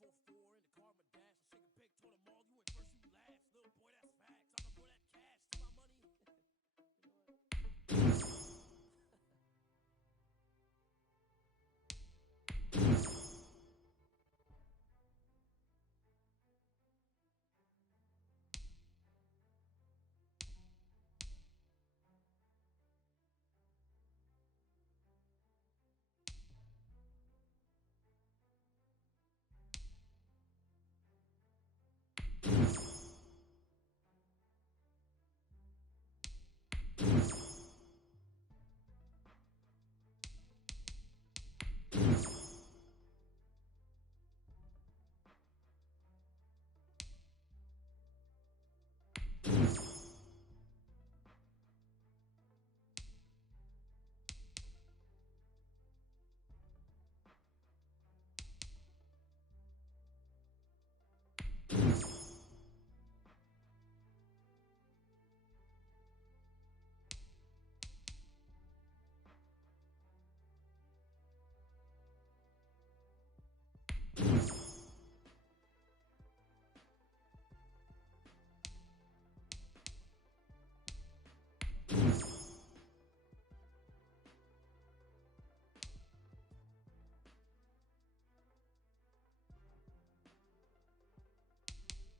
444 in the car, my dash. I shake a big, told them all, you went first, you last. Little boy, that's facts. I'm gonna throw that cash to my money. You know what?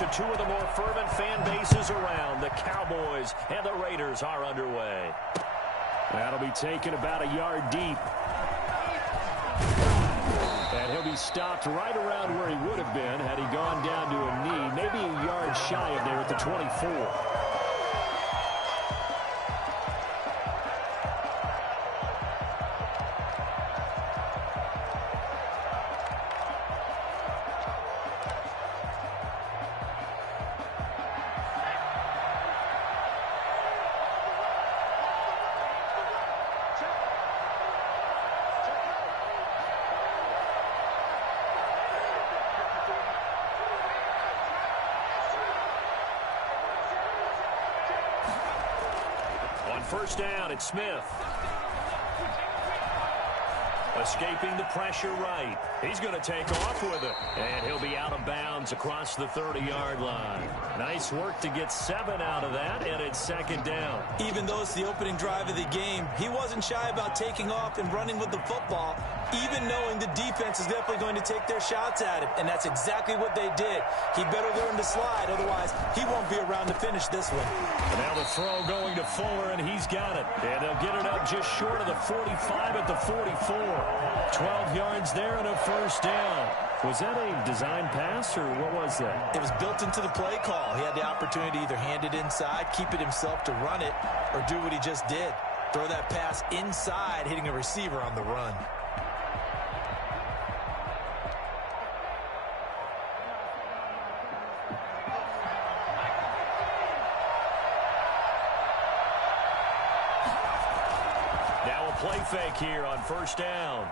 match of two of the more fervent fan bases around. The Cowboys and the Raiders are underway. That'll be taken about a yard deep. And he'll be stopped right around where he would have been had he gone down to a knee, maybe a yard shy of there at the 24. First down, it's Smith. Escaping the pressure right. He's going to take off with it. And he'll be out of bounds across the 30-yard line. Nice work to get 7 out of that, and it's second down. Even though it's the opening drive of the game, he wasn't shy about taking off and running with the football, even knowing the defense is definitely going to take their shots at him. And that's exactly what they did. He better learn to slide, otherwise he won't be around to finish this one. And now the throw going to Fuller, and he's got it. And they'll get it up just short of the 45 at the 44. 12 yards there and a first down. Was that a design pass, or what was that? It was built into the play call. He had the opportunity to either hand it inside, keep it himself to run it, or do what he just did. Throw that pass inside, hitting a receiver on the run. Now a play fake here on first down.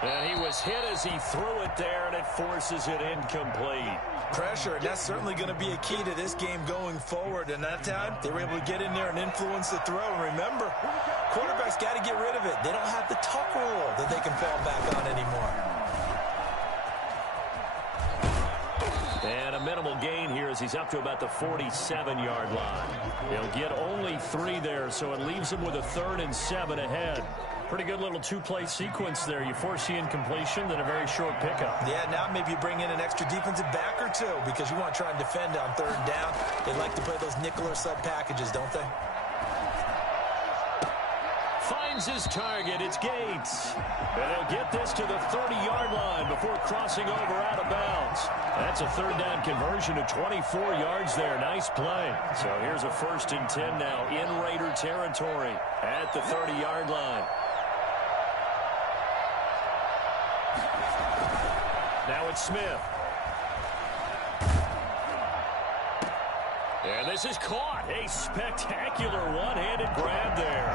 And he was hit as he threw it there, and it forces it incomplete. Pressure, and that's certainly going to be a key to this game going forward. And that time, they were able to get in there and influence the throw. And remember, quarterbacks got to get rid of it. They don't have the tuck rule that they can fall back on anymore. And a minimal gain here as he's up to about the 47-yard line. He'll get only 3 there, so it leaves him with a 3rd and 7 ahead. Pretty good little two-play sequence there. You force the incompletion, then a very short pickup. Yeah, now maybe you bring in an extra defensive back or two because you want to try and defend on 3rd down. They like to play those nickel or sub packages, don't they? Finds his target. It's Gates. And they'll get this to the 30-yard line before crossing over out of bounds. That's a 3rd down conversion of 24 yards there. Nice play. So here's a 1st and 10 now in Raider territory at the 30-yard line. Now it's Smith. And this is caught. A spectacular one-handed grab there.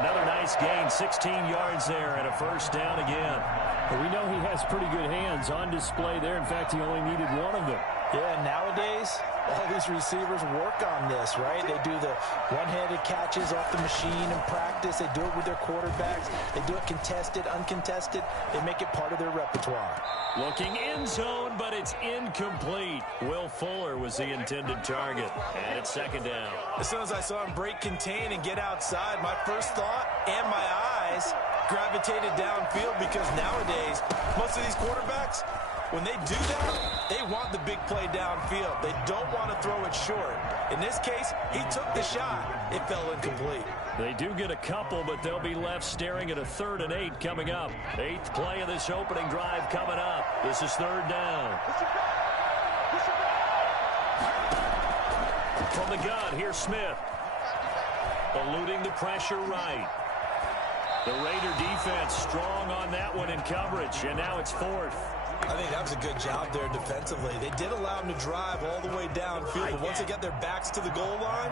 Another nice gain, 16 yards there, and a first down again. But we know he has pretty good hands on display there. In fact, he only needed one of them. Yeah, nowadays, all these receivers work on this, right? They do the one-handed catches off the machine in practice. They do it with their quarterbacks. They do it contested, uncontested. They make it part of their repertoire. Looking in zone, but it's incomplete. Will Fuller was the intended target, and it's second down. As soon as I saw him break contain and get outside, my first thought and my eyes gravitated downfield because nowadays, most of these quarterbacks, when they do that, they want the big play downfield. They don't want to throw it short. In this case, he took the shot. It fell incomplete. They do get a couple, but they'll be left staring at a 3rd and 8 coming up. 8th play of this opening drive coming up. This is 3rd down. From the gun, here's Smith. Eluding the pressure right. The Raider defense strong on that one in coverage, and now it's 4th. I think that was a good job there defensively. They did allow them to drive all the way downfield, but once they got their backs to the goal line,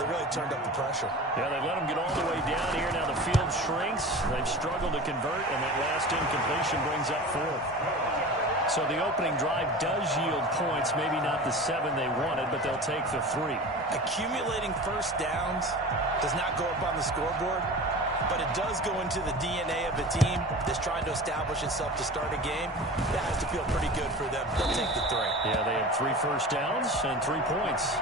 they really turned up the pressure. Yeah, they let them get all the way down here. Now the field shrinks. They've struggled to convert, and that last incompletion brings up 4th. So the opening drive does yield points, maybe not the 7 they wanted, but they'll take the 3. Accumulating first downs does not go up on the scoreboard, but it does go into the DNA of the team that's trying to establish itself to start a game. That has to feel pretty good for them. They'll take the 3. Yeah, they have 3 first downs and 3 points.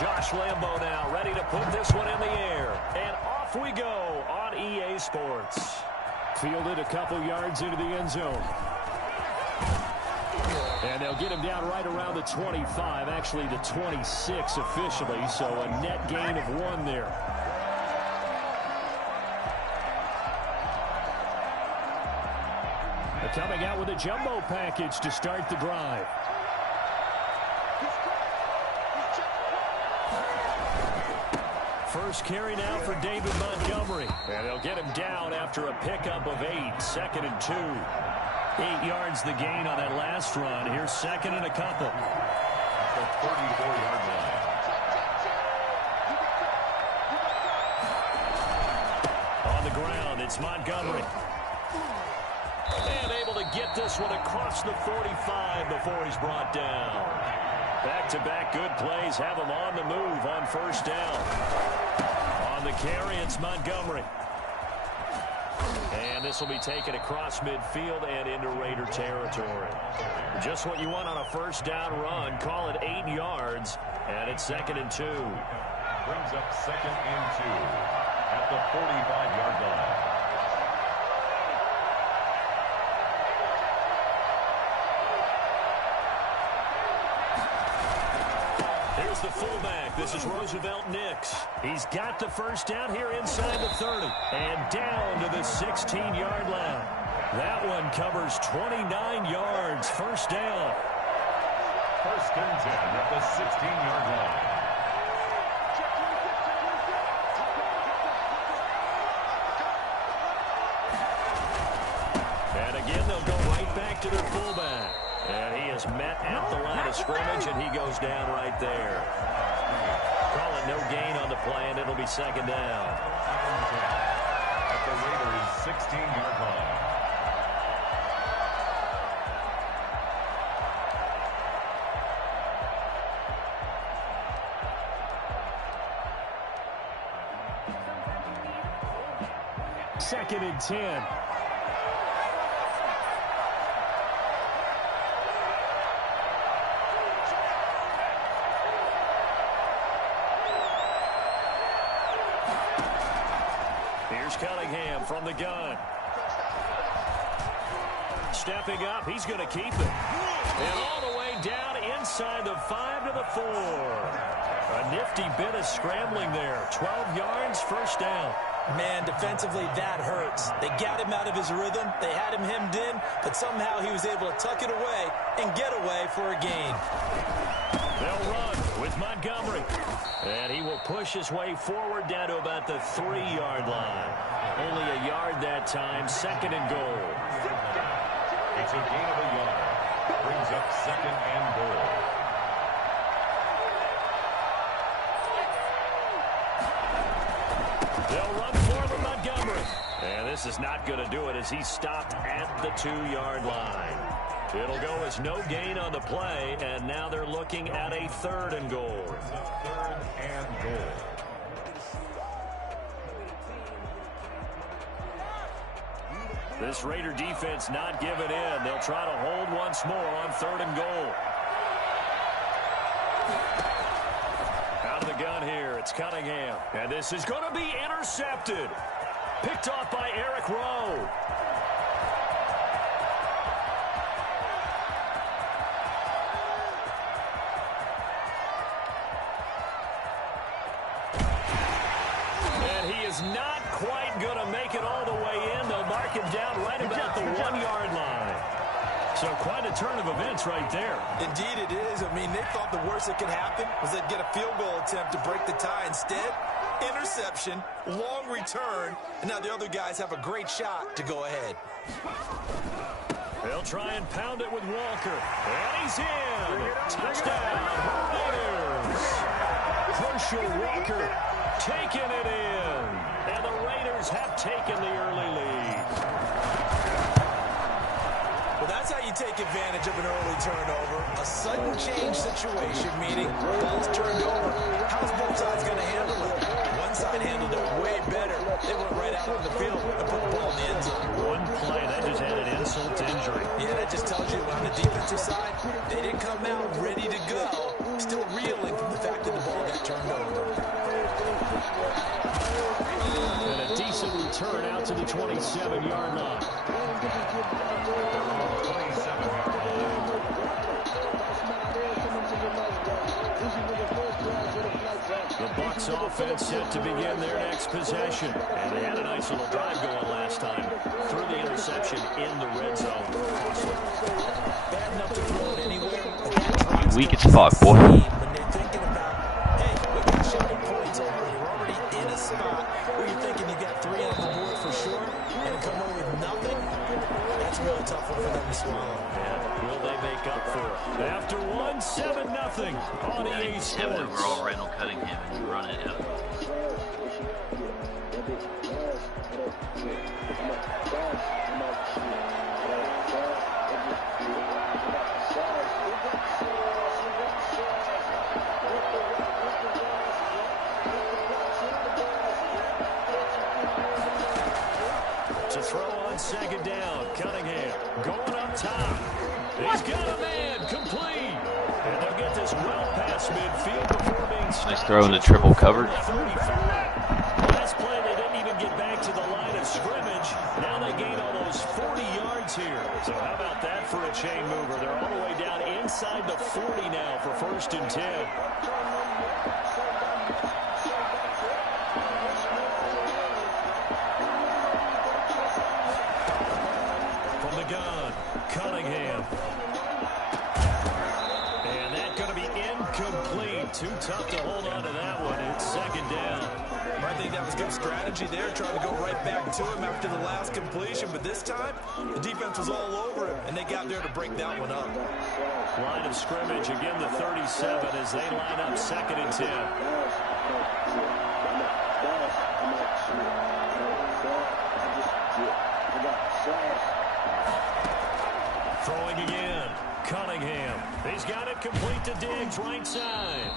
Josh Lambo now ready to put this one in the air. And off we go on EA Sports. Fielded a couple yards into the end zone. And they'll get him down right around the 25, actually the 26 officially, so a net gain of 1 there. They're coming out with a jumbo package to start the drive. First carry now for David Montgomery. And they'll get him down after a pickup of 8, 2nd and 2. 8 yards the gain on that last run. Here's 2nd and a couple. The 34-yard line. On the ground, it's Montgomery. And able to get this one across the 45 before he's brought down. Back-to-back good plays have him on the move on first down. On the carry, it's Montgomery. And this will be taken across midfield and into Raider territory. Just what you want on a first down run. Call it 8 yards, and it's 2nd and 2. Brings up 2nd and 2 at the 45-yard line. Here's the fullback. This is Roosevelt Nix. He's got the first down here inside the 30. And down to the 16-yard line. That one covers 29 yards. First down. 1st and 10 at the 16-yard line. And again, they'll go right back to their fullback. And he is met at the line of scrimmage, and he goes down right there. Call it no gain on the play, and it'll be 2nd down. At the Raiders' 16-yard line. Second and 10. Here's Cunningham from the gun. Stepping up, he's going to keep it. And all the way down inside the 5 to the 4. A nifty bit of scrambling there. 12 yards, first down. Man, defensively, that hurts. They got him out of his rhythm. They had him hemmed in, but somehow he was able to tuck it away and get away for a gain. They'll run with Montgomery. And he will push his way forward down to about the 3-yard line. Only a yard that time, 2nd and goal. It's a gain of a yard. Brings up 2nd and goal. They'll run for the Montgomery. And this is not going to do it as he's stopped at the 2-yard line. It'll go as no gain on the play, and now they're looking at a 3rd and goal. 3rd and goal. This Raider defense not giving in. They'll try to hold once more on 3rd and goal. Out of the gun here, it's Cunningham. And this is going to be intercepted. Picked off by Eric Rowe. And he is not quite going to make it all the way in. They'll mark him down right about the 1-yard line. So quite a turn of events right there. Indeed it is. I mean, they thought the worst that could happen was they'd get a field goal attempt to break the tie. Instead, interception, long return, and now the other guys have a great shot to go ahead. They'll try and pound it with Walker. And he's in. Touchdown, Raiders. Herschel Walker taking it in. And the Raiders have taken the early lead. Well, that's how you take advantage of an early turnover. A sudden change situation, meaning ball's turned over. How's both sides going to handle it? One side handled it way better. They went right out on the field and put the ball in the end zone. One play, that just added insult to injury. Yeah, that just tells you on the defensive side, they didn't come out ready to go. Still reeling from the fact that the ball got turned return out to the 27-yard line. The Bucs offense set to begin their next possession. And they had a nice little drive going last time. Threw the interception in the red zone. Bad enough to throw it anywhere. You weak as fuck, boy. When they're thinking about, hey, we got shot at points already. We're already in a spot where you're thinking you got 3 on the board for sure, and come away with nothing. That's a really tough one for them to swallow. And will they make up for it? After 7-0 on EA Sports. 7 overall, Randall Cunningham, and you run it out. To throw on second down, Cunningham going up top. He's got a man, complete. And they'll get this well past midfield before being stopped. Nice throw into triple coverage. Last play, they didn't even get back to the line of scrimmage. Now they gain almost 40 yards here. So how about that for a chain mover? They're all the way down inside the 40 now for 1st and 10. Gun, Cunningham. And that's going to be incomplete. Too tough to hold on to that one. It's 2nd down. I think that was good strategy there, trying to go right back to him after the last completion. But this time, the defense was all over him, and they got there to break that one up. Line of scrimmage, again the 37 as they line up 2nd and 10. Throwing again, Cunningham. He's got it complete to Diggs, right side.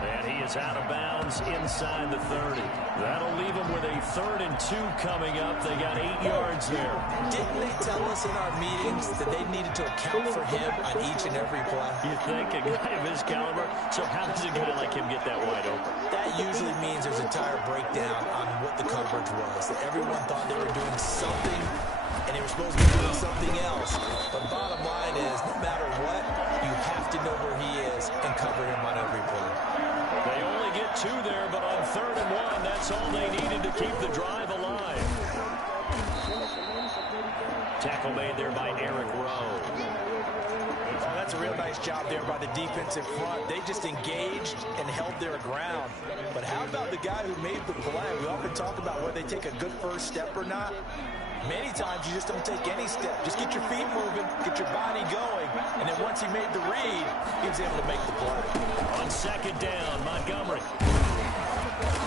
And he is out of bounds inside the 30. That'll leave him with a 3rd and 2 coming up. They got 8 yards there. Didn't they tell us in our meetings that they needed to account for him on each and every play? You think a guy of his caliber? So how does a guy like him get that wide open? That usually means there's a tire breakdown on what the coverage was. That everyone thought they were doing something, and they were supposed to be doing something else. But bottom line is, no matter what, you have to know where he is and cover him on every play. They only get 2 there, but on 3rd and 1, that's all they needed to keep the drive alive. Tackle made there by Eric Rowe. Oh, that's a real nice job there by the defensive front. They just engaged and held their ground. But how about the guy who made the play? We often talk about whether they take a good first step or not. Many times you just don't take any step. Just get your feet moving, get your body going, and then once he made the read, he was able to make the play. On 2nd down, Montgomery.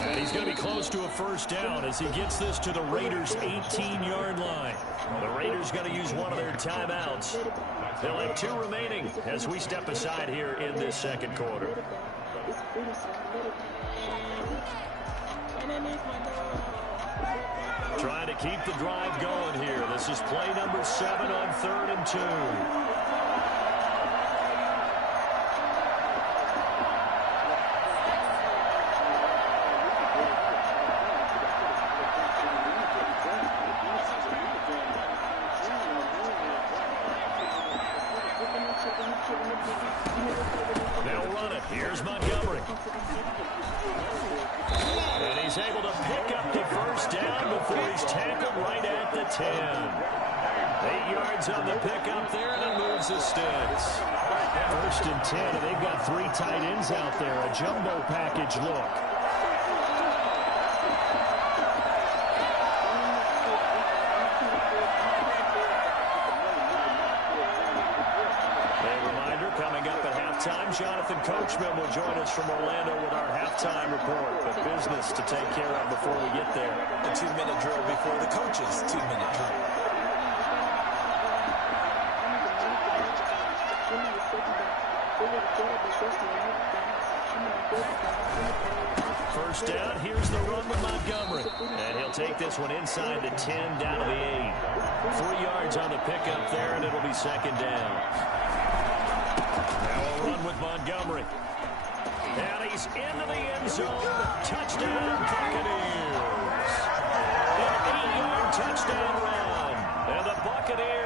And he's going to be close to a 1st down as he gets this to the Raiders' 18-yard line. The Raiders going to use one of their timeouts. They'll have 2 remaining as we step aside here in this 2nd quarter. Trying to keep the drive going here. This is play number 7 on 3rd and 2. They'll run it. Here's Montgomery. And he's able to pick up the 1st down before he's tackled right at the 10. 8 yards on the pickup there, and it moves the sticks. 1st and 10, and they've got 3 tight ends out there. A jumbo package look. Jonathan Coachman will join us from Orlando with our halftime report. But business to take care of before we get there. A 2-minute drill before the coach's 2-minute drill. First down, here's the run with Montgomery. And he'll take this one inside the 10, down to the 8. 3 yards on the pickup there, and it'll be 2nd down. Now a run with Montgomery. And he's into the end zone. Touchdown, Buccaneers. An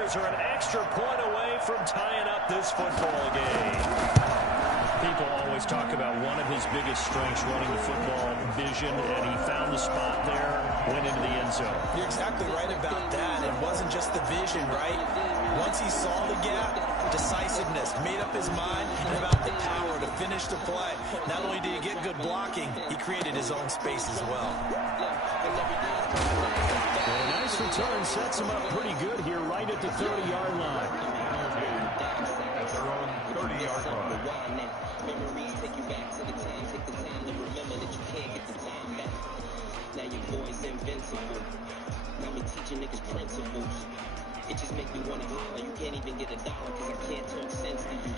Steelers are an extra point away from tying up this football game. People always talk about one of his biggest strengths running the football, vision, and he found the spot there, went into the end zone. You're exactly right about that. It wasn't just the vision, right? Once he saw the gap, decisiveness, made up his mind, and about the power to finish the play. Not only did he get good blocking, he created his own space as well. And a nice return sets him up pretty good here right at the 30-yard line. At their own 30-yard line. Memories take you back to the time. Take the time to remember that you can't get the time back. Now your boy's invincible. Now me teaching niggas principles. It just make me wanna holler. You can't even get $1 cause I can't talk sense to you.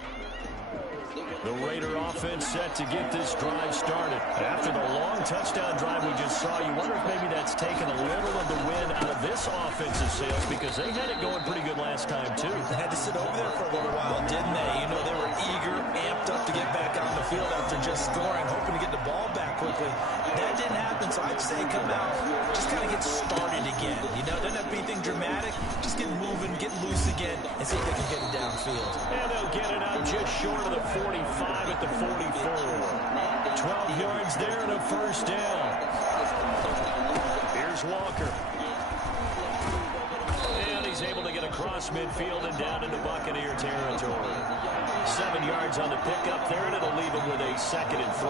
The Raider offense set to get this drive started. After the long touchdown drive we just saw, you wonder if maybe that's taken a little of the wind out of this offensive sails because they had it going pretty good last time, too. They had to sit over there for a little while, didn't they? You know, they were eager, amped up to get back on the field after just scoring, hoping to get the ball back quickly. That didn't happen, so I'd say come out, just kind of get started again. You know, doesn't have to be anything dramatic. Just get moving, get loose again, and see if they can get it downfield. And they'll get it out just short of the 45 at the 44. 12 yards there and a first down. Here's Walker. And he's able to get across midfield and down into Buccaneer territory. 7 yards on the pickup there, and it'll leave him with a 2nd and 3.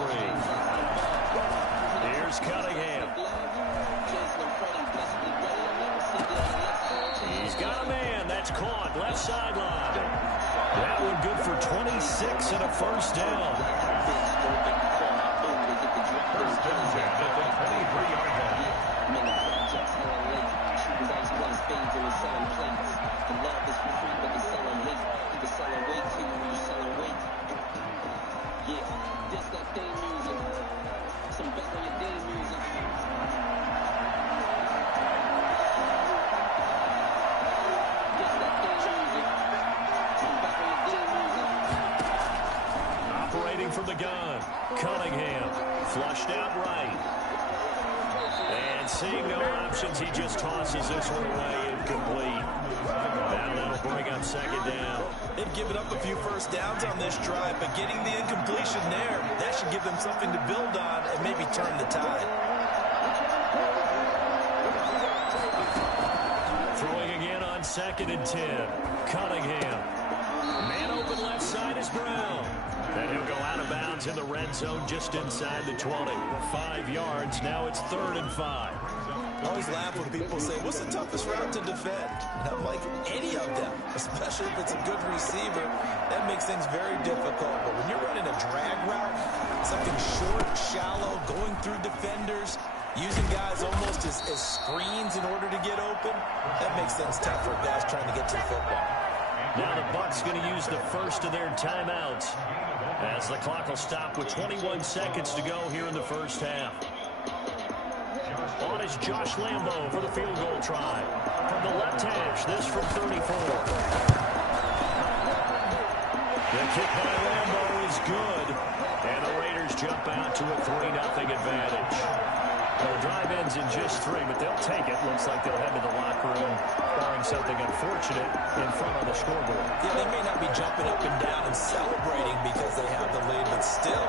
Here's Cunningham. He's got a man. That's caught. Left sideline. That one good for 26 and a first down. First down at the 23-yard line. Many projects hell late. Shooting dice, playing spades, and selling plates. The love is for free, but they selling hate. You can sell a weight too when you selling weight. Yeah, this that theme music. Some back on your day music. This that theme music. Some back on your day music. Operating from the gun. Cunningham. Flushed out right. And seeing no options, he just tosses this one away incomplete. That'll bring up 2nd down. They've given up a few first downs on this drive, but getting the incompletion there, that should give them something to build on and maybe turn the tide. Throwing again on 2nd and 10. Cunningham. Man open left side is Brown. And he'll go out of bounds in the red zone just inside the 20. 5 yards. Now it's 3rd and 5. I always laugh when people say, what's the toughest route to defend? And I'm like, any of them, especially if it's a good receiver. That makes things very difficult. But when you're running a drag route, something short, shallow, going through defenders, using guys almost as screens in order to get open, that makes things tough for guys trying to get to the football. Now the Bucs going to use the first of their timeouts as the clock will stop with 21 seconds to go here in the first half. On is Josh Lambo for the field goal try. From the left hash, this from 34. The kick by Lambo is good, and the Raiders jump out to a 3-0 advantage. The drive ends in just 3, but they'll take it. Looks like they'll head to the locker room, barring something unfortunate in front of the scoreboard. Yeah, they may not be jumping up and down and celebrating because they have the lead, but still,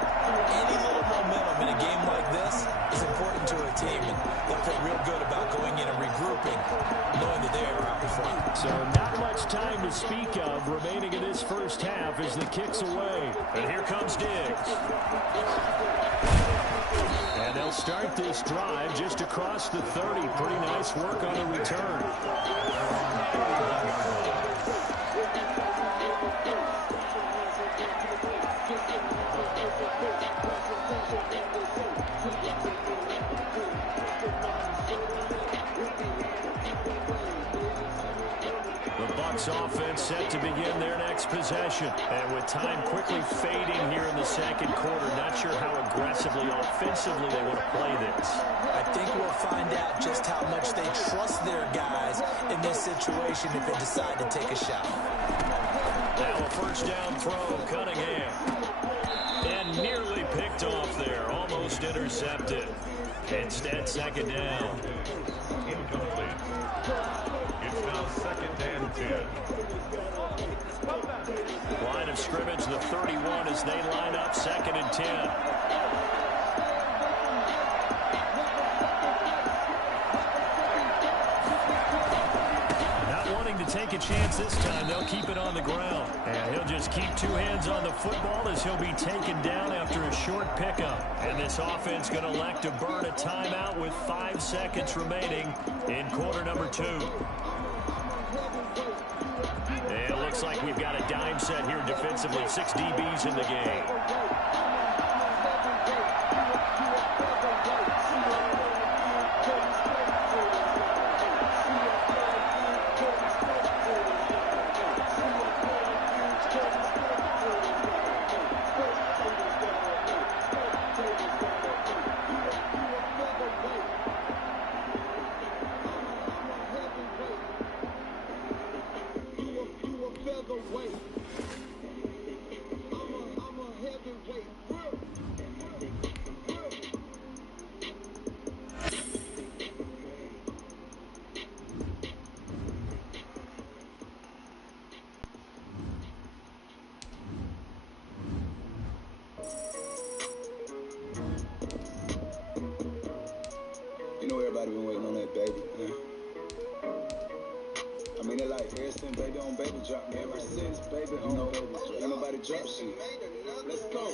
any little momentum in a game like this is important to a team, and they'll feel real good about going in and regrouping, knowing that they are out in front. So not much time to speak of remaining in this first half as the kick's away. And here comes Diggs. And they'll start this drive just across the 30. Pretty nice work on the return. Offense set to begin their next possession. And with time quickly fading here in the second quarter, not sure how aggressively, offensively they want to play this. I think we'll find out just how much they trust their guys in this situation if they decide to take a shot. Now a first down throw, Cunningham. And nearly picked off there, almost intercepted. Instead, 2nd down. Incomplete. It's now 2nd and and 10. Line of scrimmage, the 31 as they line up 2nd and 10. To take a chance this time, they'll keep it on the ground. And he'll just keep 2 hands on the football as he'll be taken down after a short pickup. And this offense going to elect to burn a timeout with 5 seconds remaining in quarter number 2. It looks like we've got a dime set here defensively. 6 DBs in the game. You know everybody been waiting on that baby, yeah. I mean, they like ever since baby on baby drop, man. Ever since baby on baby drop. Ain't nobody drop shit. Let's go.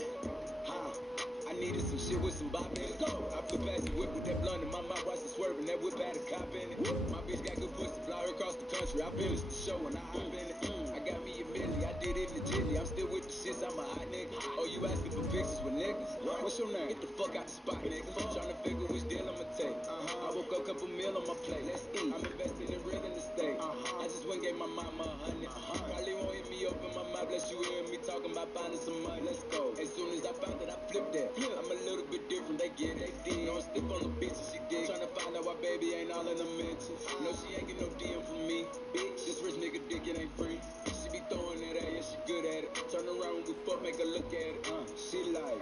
I needed some shit with some bop in it. I flew past the whip with that blunt in my mouth, watched it swerving. That whip had a cop in it. My bitch got good pussy, fly her across the country. I finished the show and I hop in it. I got me a milli, I did it legitly. I'm still with the shits, I'm a hot nigga. Oh, you asking for pictures with niggas? What's your name? Get the fuck out the spot, nigga. Tryna figure which deal I'ma take. I woke up, couple meal on my plate. Let's eat. I'm investing in real estate. I just went and gave my mama $100. Probably won't hit me open my mouth, bless you hear me talking about finding some money. Let's go. As soon as I found it, I flipped that. I'm a little bit different, they get it, they did. Don't stick on the bitch and she did. Tryna find out why baby ain't all in the mentions. No, she ain't get no DM from me. Bitch, this rich nigga dick, it ain't free. She be throwing that at, yeah, she good at it. Turn around when we fuck, make her look at it. She like,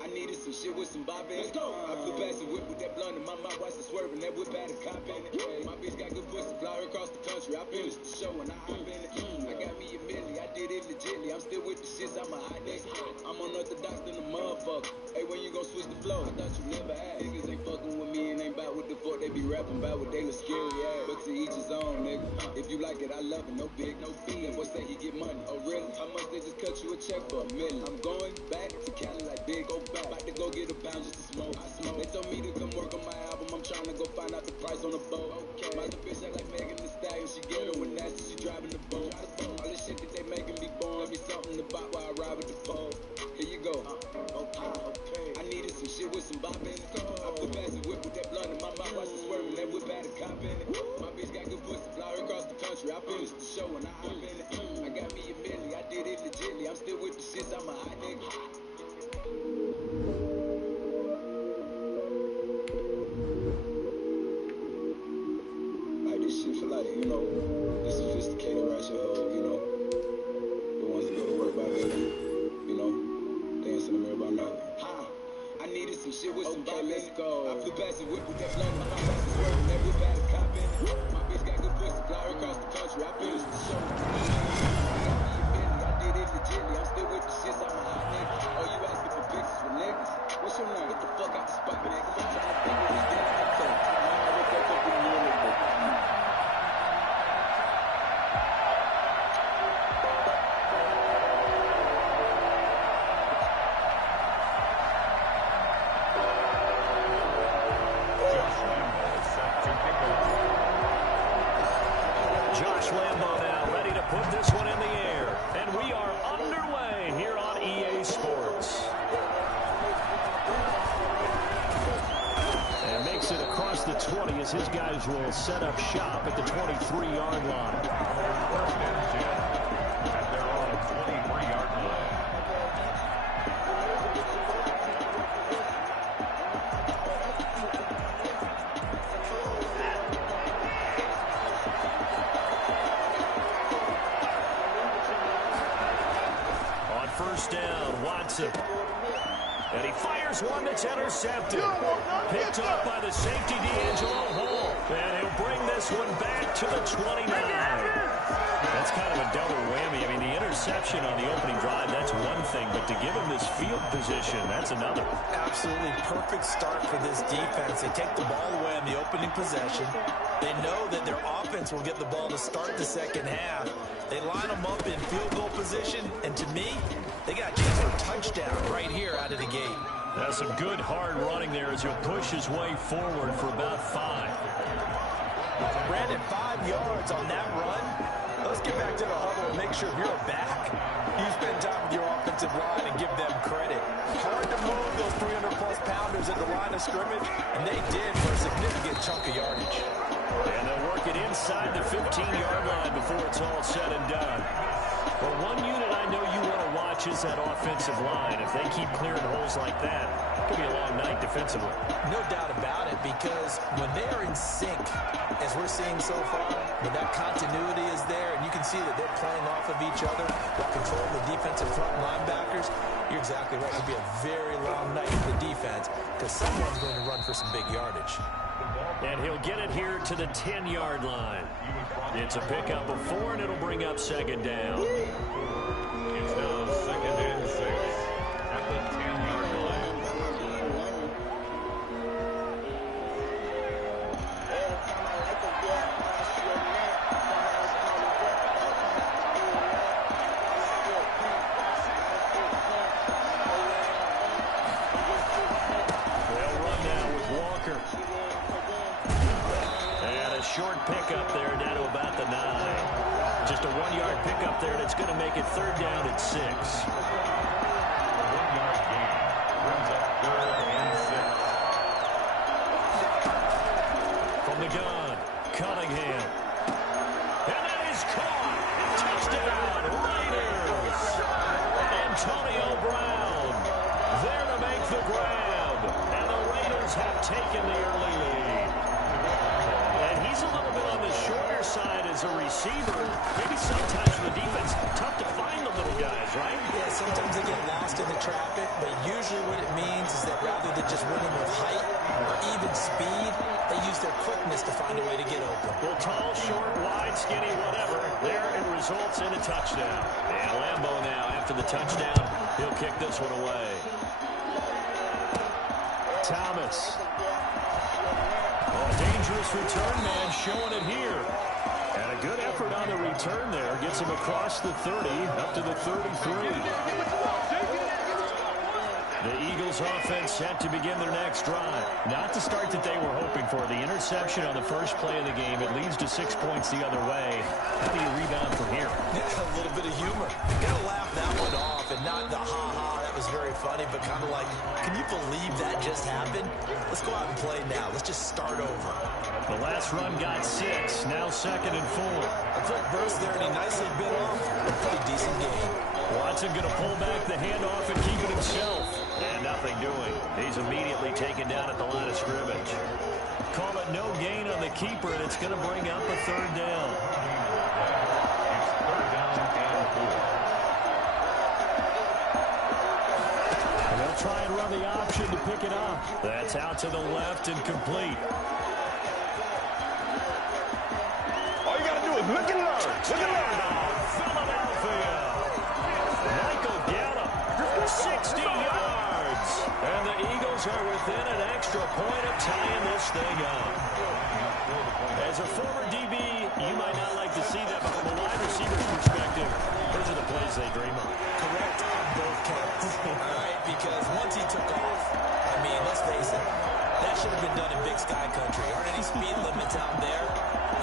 I needed some shit with some bop in it. Let's go. I flew past the whip with that blunt in my mouth, watched it swerving. That whip had a cop in it. My bitch got good pussy, fly her across the country. I finished the show and I hop in it. I got me a milli, I did it legitly. I'm still with the shits, I'm a hot nigga. I'm unorthodox than a motherfucker. Hey, when you gon' switch the flow? I thought you never asked. Niggas ain't fucking with me and ain't bout what the fuck they be rapping about, what they look scary ass. But to each his own, nigga. If you like it, I love it. No big, no fee. That boy say he get money. Oh, really? How much they just cut you a check for? $1 million. I'm going back to Cali like big, go back. About to go get a pound just to smoke. I smoke. They told me to come work on my album. I'm trying to go find out the price on the boat. Okay. My little bitch act like Megan Thee Stallion. She get with nasty, she driving the boat. All this shit that they making me born. Give me something to buy while I ride with the pole. Here you go. Okay. I needed some shit with some bop in it. I flew past the whip with that blunt in my mouth, watched it swerving. That whip had a cop in it. My bitch got good pussy, fly her across the country. I finished the show and I hop in it. I got me a milli, I did it legitly. I'm still with the shits, I'm a hot nigga. Like this shit for like, you know, the sophisticated ratchet hoe, you know, the ones that go to work by baby, you know, dance in the mirror by night. I needed some shit with some bop. Let's go. I flew past the whip with that blunt in my mouth, watched it swerving. That whip had a cop in it. My bitch got good pussy, fly her across the country. I finished the show. I did it legitly. I'm still with the shits, I'm a hot nigga. Oh, you asking for pictures with niggas? What's your name? Get the fuck out the spot, nigga. I'm trying to figure which deal I'ma take. I woke up with a meal on my plate. Josh Lambo now ready to put this one in the air. And we are underway here on EA Sports. And makes it across the 20 as his guys will set up shop at the 23-yard line. First and 10. And they're on a 23-yard line. First down, Watson. And he fires one that's intercepted. Picked up by the safety, D'Angelo Hall. And he'll bring this one back to the 29. That's kind of a double whammy. I mean, the interception on the opening drive, that's one thing. But to give him this field position, that's another. Absolutely perfect start for this defense. They take the ball away on the opening possession. They know that their offense will get the ball to start the second half. They line them up in field goal position. And to me, they got a chance for a touchdown right here out of the gate. That's some good hard running there as he'll push his way forward for about 5. Brandon, 5 yards on that run. Let's get back to the huddle and make sure you're back. You spend time with your offensive line and give them credit. Hard to move those 300-plus pounders at the line of scrimmage, and they did for a significant chunk of yardage. And they'll work it inside the 15-yard line before it's all said and done. But one unit I know you want to watch is that offensive line. If they keep clearing holes like that, it could be a long night defensively. No doubt about it, because when they are in sync, as we're seeing so far, when that continuity is there, and you can see that they're playing off of each other while controlling the defensive front linebackers, you're exactly right. It'll be a very long night for the defense because someone's going to run for some big yardage. And he'll get it here to the 10-yard line. It's a pickup of 4, and it'll bring up second down. It's now 2nd and 6 at the 10-yard line. They'll run now with Walker. And a short pickup there down to about the 9. Just a 1-yard pickup there, and it's going to make it third down at 6. 1-yard gain brings up 3rd and 6. From the gun, Cunningham. And that is caught. Touchdown, Raiders. Antonio Brown there to make the grab. And the Raiders have taken the early lead. And he's a little bit on the shorter side as a receiver. Maybe sometimes for the defense, tough to find the little guys, right? Yeah, sometimes they get lost in the traffic, but usually what it means is that rather than just winning with height or even speed, they use their quickness to find a way to get open. Well, tall, short, wide, skinny, whatever. There it results in a touchdown. And Lambeau now, after the touchdown, he'll kick this one away. Thomas. A dangerous return man showing it here. And a good effort on the return there. Gets him across the 30, up to the 33. The Eagles offense set to begin their next drive. Not the start that they were hoping for. The interception on the first play of the game. It leads to 6 points the other way. How do you rebound from here? Yeah, a little bit of humor. Got to laugh that one off and not the ha-ha. That was very funny, but kind of like, can you believe that just happened? Let's go out and play now. Let's just start over. The last run got 6. Now 2nd and 4. A quick burst there, and he nicely bit off a pretty decent game. Watson going to pull back the handoff and keep it himself. And nothing doing. He's immediately taken down at the line of scrimmage. Call it no gain on the keeper, and it's going to bring up a third down. It's 3rd down and 4. And they'll try and run the option to pick it up. That's out to the left and complete. All you got to do is look and learn. Look and learn. Philadelphia. Michael Gallup, 60 yards. And the Eagles are within an extra point of tying this thing up. As a former DB, you might not like to see that, but from a wide receiver's perspective, those are the plays they dream of. Correct on both counts. All right, because once he took off, I mean, let's face it, that should have been done in Big Sky Country. Aren't any speed limits out there?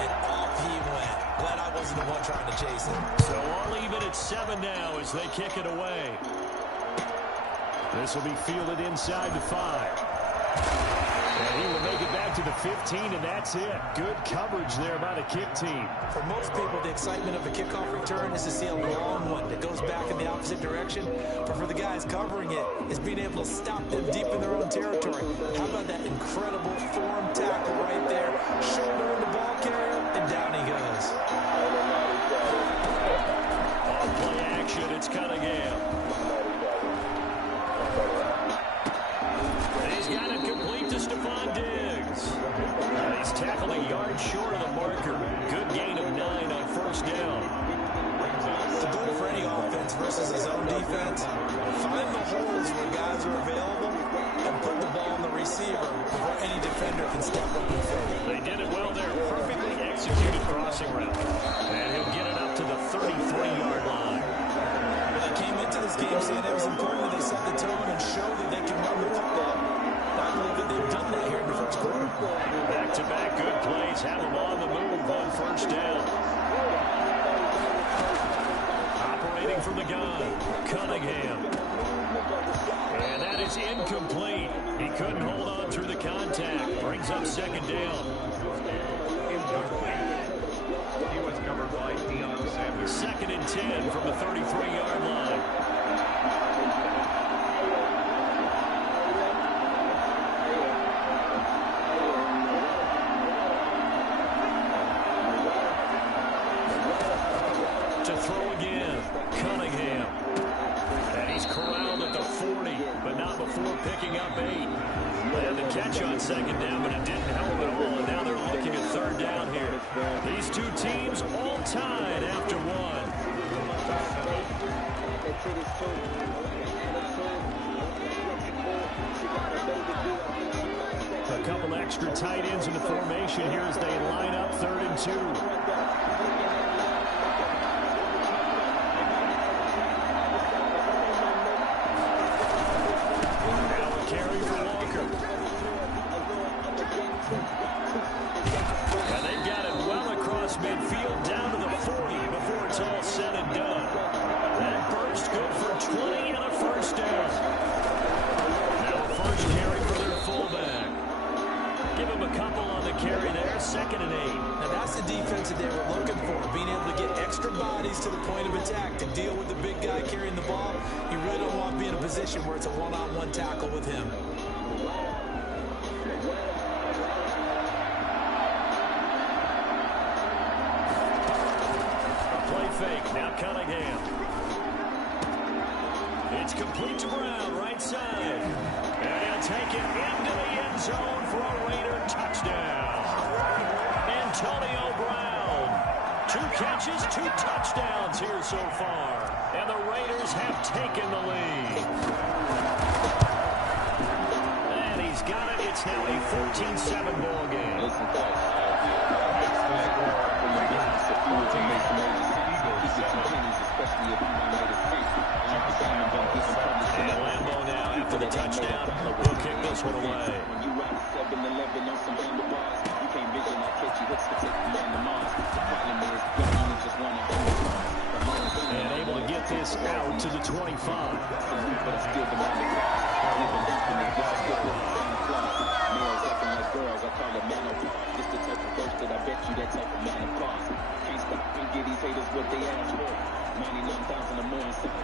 And off he went. Glad I wasn't the one trying to chase him. So all even at 7 now as they kick it away. This will be fielded inside the 5. And he will make it back to the 15, and that's it. Good coverage there by the kick team. For most people, the excitement of a kickoff return is to see a long one that goes back in the opposite direction. But for the guys covering it, is being able to stop them deep in their own territory. How about that incredible form tackle right there? Shoulder in the ball carrier, and down he goes. On play action, it's Cunningham. versus his own defense, find the holes where guys are available and put the ball on the receiver before any defender can step up and fill it. They did it well there. Perfectly executed crossing route. And he'll get it up to the 33-yard line. When they came into this game saying it was important that they set the tone and show that they can run the football. I believe that they've done that here in the first quarter. Back-to-back good plays. Have them on the move on first down. Operating from the gun, Cunningham. And that is incomplete. He couldn't hold on through the contact. Brings up second down. He was covered by Deion Sanders. 2nd and 10 from the 33-yard line. To throw again, Cunningham. And he's corralled at the 40, but not before picking up 8. They had the catch on second down, but it didn't help at all, and now they're looking at third down here. These two teams all tied after one. A couple extra tight ends in the formation here as they line up 3rd and 2. Midfield down to the 40 before it's all said and done. That burst good for 20 and a first down. Now a first carry for their fullback. Give him a couple on the carry there, 2nd and 8. Now that's the defense that they were looking for, being able to get extra bodies to the point of attack to deal with the big guy carrying the ball. You really don't want to be in a position where it's a one-on-one tackle with him. Fake, now Cunningham. It's complete to Brown, right side. And he'll take it into the end zone for a Raider touchdown. Antonio Brown. 2 catches, 2 touchdowns here so far. And the Raiders have taken the lead. And he's got it. It's now a 14-7 ball game. And Lambo now after the touchdown will kick this one away. And able to get this out to the 25.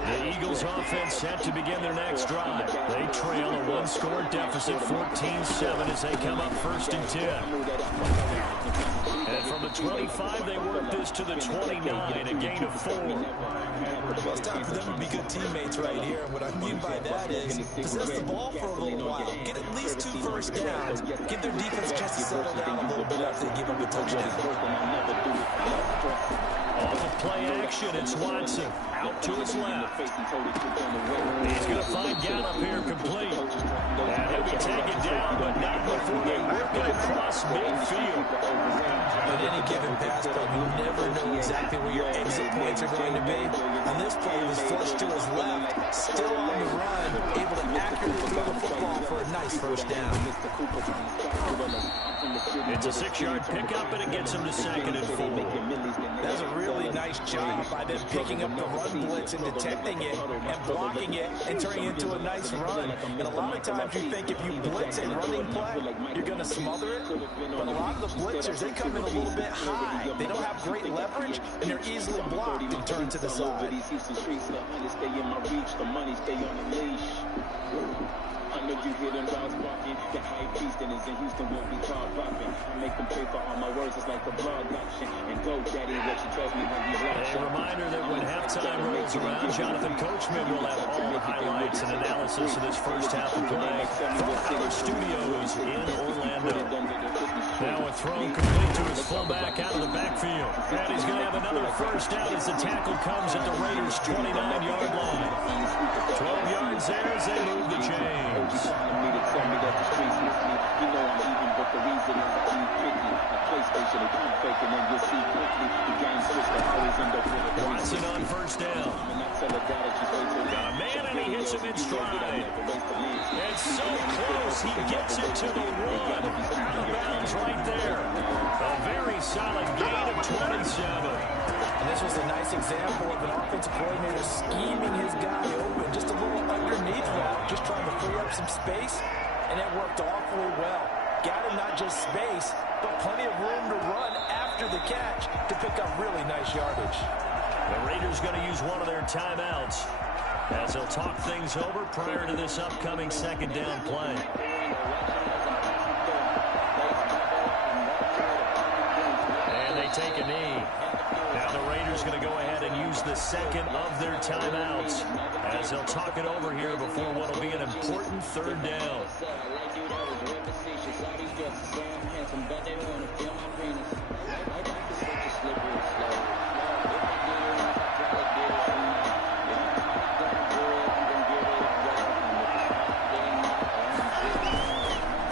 The Eagles offense set to begin their next drive. They trail a 1-score deficit, 14-7, as they come up 1st and 10. And from the 25, they work this to the 29, a gain of 4. Well, it's time for them to be good teammates right here. And what I mean by that is possess the ball for a little while. Get at least 2 first downs. Give their defense a chance to settle down a little bit after they give up a touchdown. Off of play action, it's Watson. Out to his left. He's going to find Gallup here complete. And he'll be taken down, but not before they work it across midfield. At any given pass play, you never know exactly where your exit points are going to be. On this play, he was flushed to his left, still on the run, able to accurately throw the football for a nice first down. It's a 6-yard pickup, and it gets him to 2nd and 4. That's a really nice job by them picking up the run blitz and detecting it and blocking it and turning it into a nice run. And a lot of times you think if you blitz a running play, you're going to smother it. But a lot of the blitzers, they come in a little bit high. They don't have great leverage, and they're easily blocked and turned to the side. I know you hear them dogs barking. The high priest and is in Houston will be called popping. I make them pay for all my words, it's like a blog option. And go, daddy, what you tells me when you watch. A reminder that when halftime rolls around, Jonathan Coachman will have all the highlights and analysis of this first half of play from our studios in Orlando. Now a throw complete to his fullback out of the backfield. And he's going to have another first down as the tackle comes at the Raiders' 29-yard line. 12 yards there as they move the chains. Watson on first down. Got a man and he hits him in stride. It's so close. He gets it to the one. Out of bounds right there. A very solid gain of 27. And this was a nice example of an offensive coordinator scheming his guy open. Just a little underneath route, just trying to free up some space, and it worked awfully well. Got him not just space, but plenty of room to run after the catch to pick up really nice yardage. The Raiders going to use one of their timeouts as they'll talk things over prior to this upcoming second down play. And they take a knee. Now the Raiders going to go ahead and use the second of their timeouts as they'll talk it over here before what will be an important third down.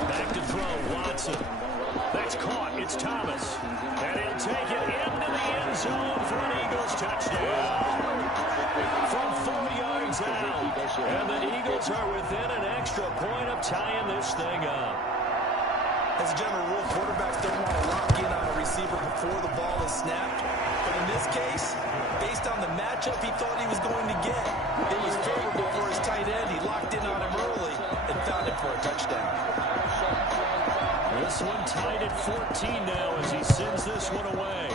Back to throw, Watson. That's caught. It's Thomas. And he'll take it into the end zone for an Eagles touchdown. From 4 yards out. And the Eagles are within an extra point of tying this thing up. As a general rule, quarterbacks don't want to lock in on a receiver before the ball is snapped. But in this case, based on the matchup he thought he was going to get, it was favorable for his tight end. He locked in on him early and found him for a touchdown. This one tied at 14 now as he sends this one away.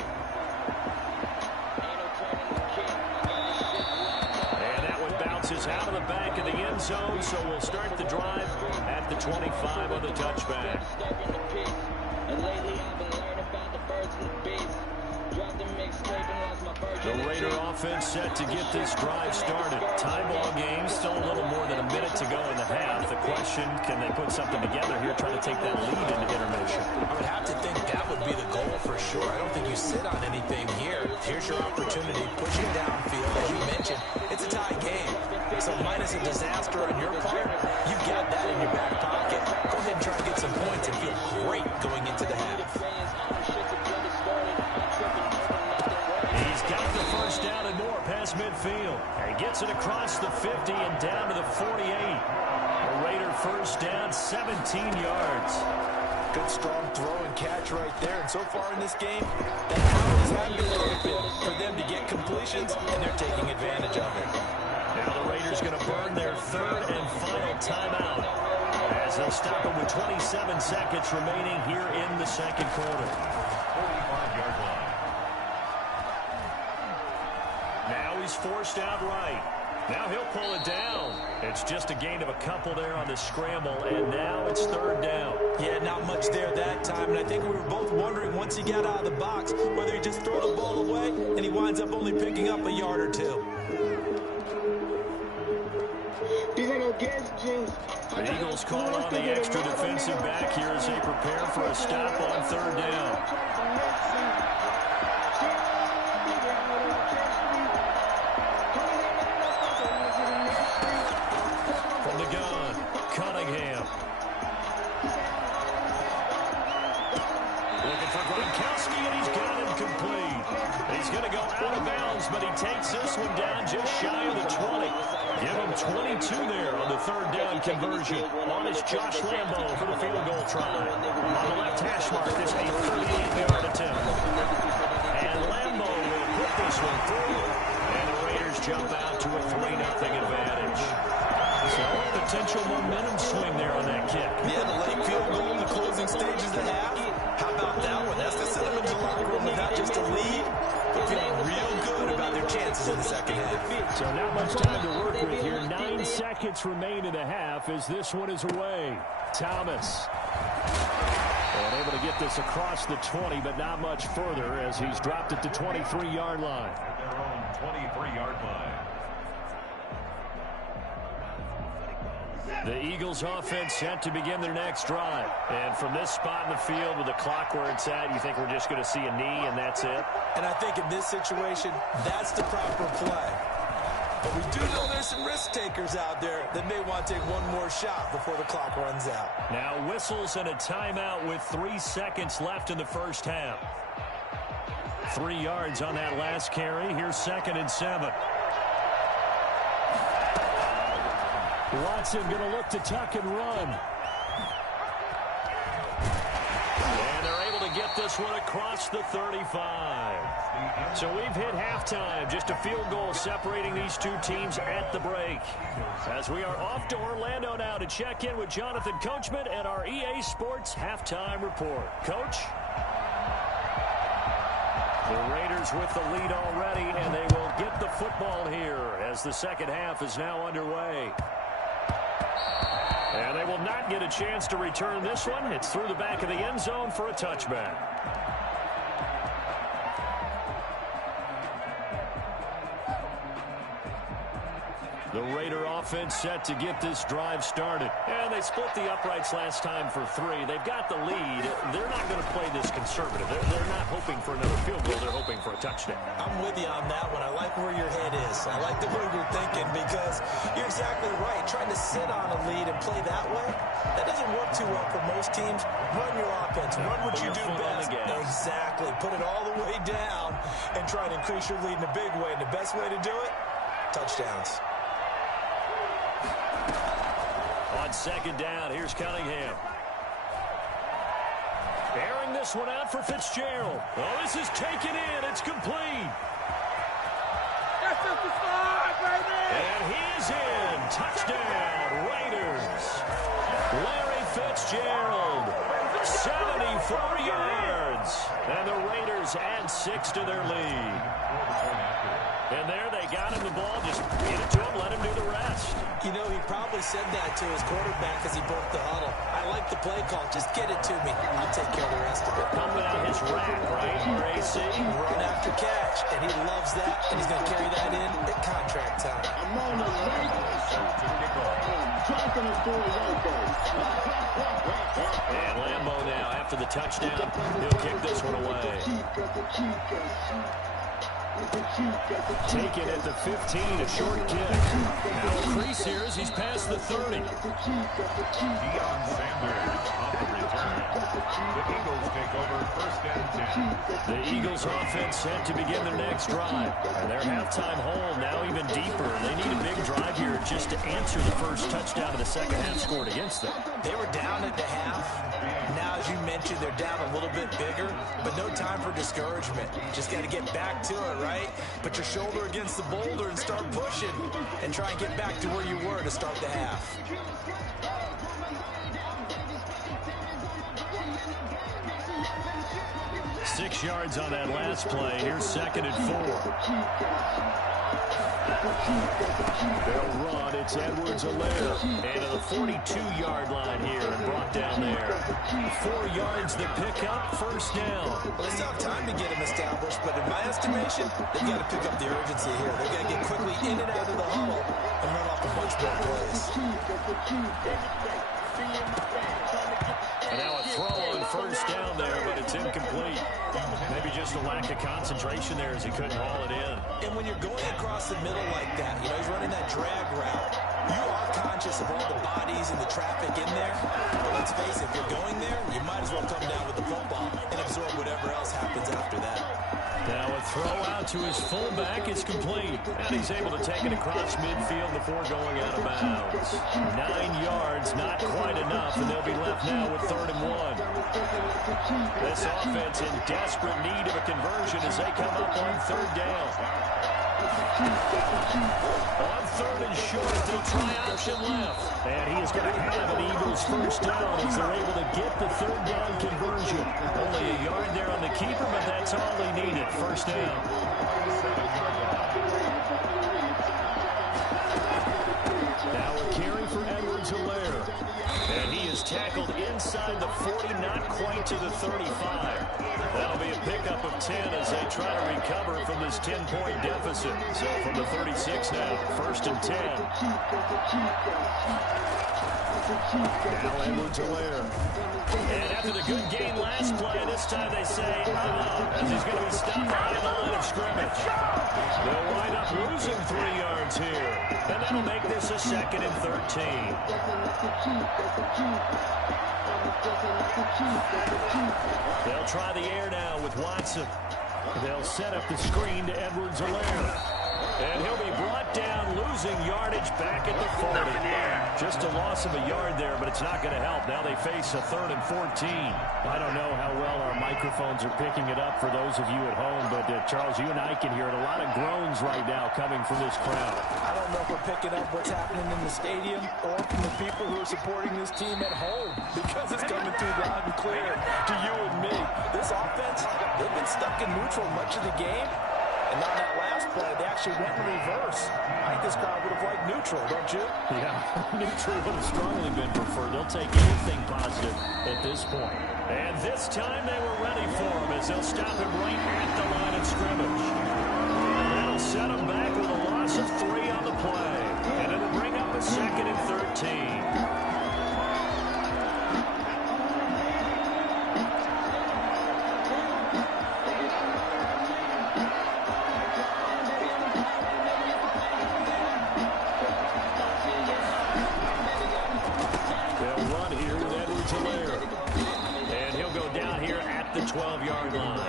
And that one bounces out of the back of the end zone, so we'll start the drive at the 25 on the touchback. The Raider offense set to get this drive started. Tie ball game, still a little more than a minute to go in the half. The question, can they put something together here, trying to take that lead into intermission? I would have to think that would be the goal for sure. I don't think you sit on anything here. Here's your opportunity. Push it downfield. As you mentioned, it's a tie game. So minus a disaster on your part, you've got that in your back pocket. Go ahead and try to get some points and feel great going into the half. He's got the first down and more past midfield. And he gets it across the 50 and down to the 48. A Raider first down, 17 yards. Good strong throw and catch right there. And so far in this game, the hounds have been open for them to get completions, and they're taking advantage of it. Now the Raiders going to burn their third and final timeout as they'll stop it with 27 seconds remaining here in the second quarter. 45-yard line. Now he's forced out right. Now he'll pull it down. It's just a gain of a couple there on the scramble, and now it's third down. Yeah, not much there that time, and I think we were both wondering once he got out of the box whether he just throw the ball away, and he winds up only picking up a yard or two. The Eagles call on the extra defensive back here as they prepare for a stop on third down. But he takes this one down just shy of the 20. Give him 22 there on the third down conversion. On is Josh Lambo for the field goal try. On the left hash mark, this a 38-yard attempt. And Lambo will put this one through. And the Raiders jump out to a 3-0 advantage. So a potential momentum swing there on that kick. Yeah, the late field goal in the closing stages of the half. How about that one? That's the sentiment of the locker room with not just a lead, but feeling real good about their chances in the second half. So not much time to work with here. 9 seconds remain in the half as this one is away. Thomas. And able to get this across the 20, but not much further as he's dropped it to 23-yard line. At their own 23-yard line. The Eagles offense set to begin their next drive. And from this spot in the field with the clock where it's at, you think we're just going to see a knee and that's it? And I think in this situation, that's the proper play. But we do know there's some risk takers out there that may want to take one more shot before the clock runs out. Now whistles and a timeout with 3 seconds left in the first half. 3 yards on that last carry. Here's 2nd and 7. Watson going to look to tuck and run. And they're able to get this one across the 35. So we've hit halftime. Just a field goal separating these two teams at the break. As we are off to Orlando now to check in with Jonathan Coachman and our EA Sports Halftime Report. Coach? The Raiders with the lead already, and they will get the football here as the second half is now underway. And they will not get a chance to return this one. It's through the back of the end zone for a touchback. The Raider offense set to get this drive started. And they split the uprights last time for 3. They've got the lead. They're not going to play this conservative. They're not hoping for another field goal. They're hoping for a touchdown. I'm with you on that one. I like where your head is. I like the way you're thinking because you're exactly right. Trying to sit on a lead and play that way, that doesn't work too well for most teams. Run your offense. Run what you do best. Exactly. Put it all the way down and try to increase your lead in a big way. And the best way to do it, touchdowns. On 2nd down, here's Cunningham. Airing this one out for Fitzgerald. Oh, this is taken in. It's complete. That's just the slide right there. And he is in. Touchdown, Raiders. Larry Fitzgerald, 74 yards. And the Raiders add 6 to their lead. And there they got him the ball. Just get it to him, let him do the rest. You know, he probably said that to his quarterback as he broke the huddle. I like the play call. Just get it to me. I'll take care of the rest of it. Pumping out his rack, right, RAC? Run after catch, and he loves that, and he's going to carry that in at contract time. I'm on the right. Dropping it for And Lambeau now, after the touchdown, he'll kick this one away. Taken at the 15, a short kick. Now a crease here as he's past the 30. Deion Sanders on the return. The Eagles take over 1st and 10. The Eagles offense set to begin their next drive. And their halftime hole now even deeper. They need a big drive here just to answer the first touchdown of the second half scored against them. They were down at the half. Now, as you mentioned, they're down a little bit bigger, but no time for discouragement. Just got to get back to it, right? Put your shoulder against the boulder and start pushing and try and get back to where you were to start the half. Six yards on that last play. Here's 2nd and 4. They'll run. It's Edwards-Helaire. And to the 42-yard line here and brought down there. 4 yards the pickup, 1st down. Well, they still have time to get him established, but in my estimation, they've got to pick up the urgency here. They've got to get quickly in and out of the huddle and run off a bunch more plays. And now a throw on 1st down there, but it's incomplete. Maybe just a lack of concentration there as he couldn't haul it in. And when you're going across the middle like that, you know, he's running that drag route. You are conscious of all the bodies and the traffic in there. But let's face it, if you're going there, you might as well come down with the football and absorb whatever else happens after that. Now a throw out to his fullback is complete. And he's able to take it across midfield before going out of bounds. 9 yards, not quite enough, and they'll be left now with 3rd and 1. This offense in desperate need of a conversion as they come up on 3rd down. On 3rd and short, they'll try option left. And he is going to have an Eagles 1st down as they're able to get the 3rd down conversion. Only a yard there on the keeper, but that's all they needed. 1st down. Now a carry for Edwards-Helaire. And he is tackled inside the 40, not quite to the 35. That'll be a pickup of 10 as they try to recover from this 10-point deficit. So from the 36 now, 1st and 10. Now Edwards-Helaire. And after the good gain last play, this time they say, as he's going to be stopped behind the line of scrimmage. They'll wind up losing 3 yards here. And that'll make this a 2nd and 13. They'll try the air now with Watson. They'll set up the screen to Edwards-Helaire. And he'll be brought down, losing yardage back at the 40. Just a loss of a yard there, but it's not going to help. Now they face a 3rd and 14. I don't know how well our microphones are picking it up for those of you at home, but Charles, you and I can hear it. A lot of groans right now coming from this crowd. I don't know if we're picking up what's happening in the stadium or from the people who are supporting this team at home, because it's coming through loud and clear to you and me. This offense, they've been stuck in neutral much of the game. And on that last play, they actually went in reverse. I think this crowd would have liked neutral, don't you? Yeah, neutral would have strongly been preferred. They'll take anything positive at this point. And this time they were ready for him as they'll stop him right at the line of scrimmage. That'll set him back with a loss of 3 on the play. And it'll bring up a 2nd and 13. And he'll go down here at the 12-yard line.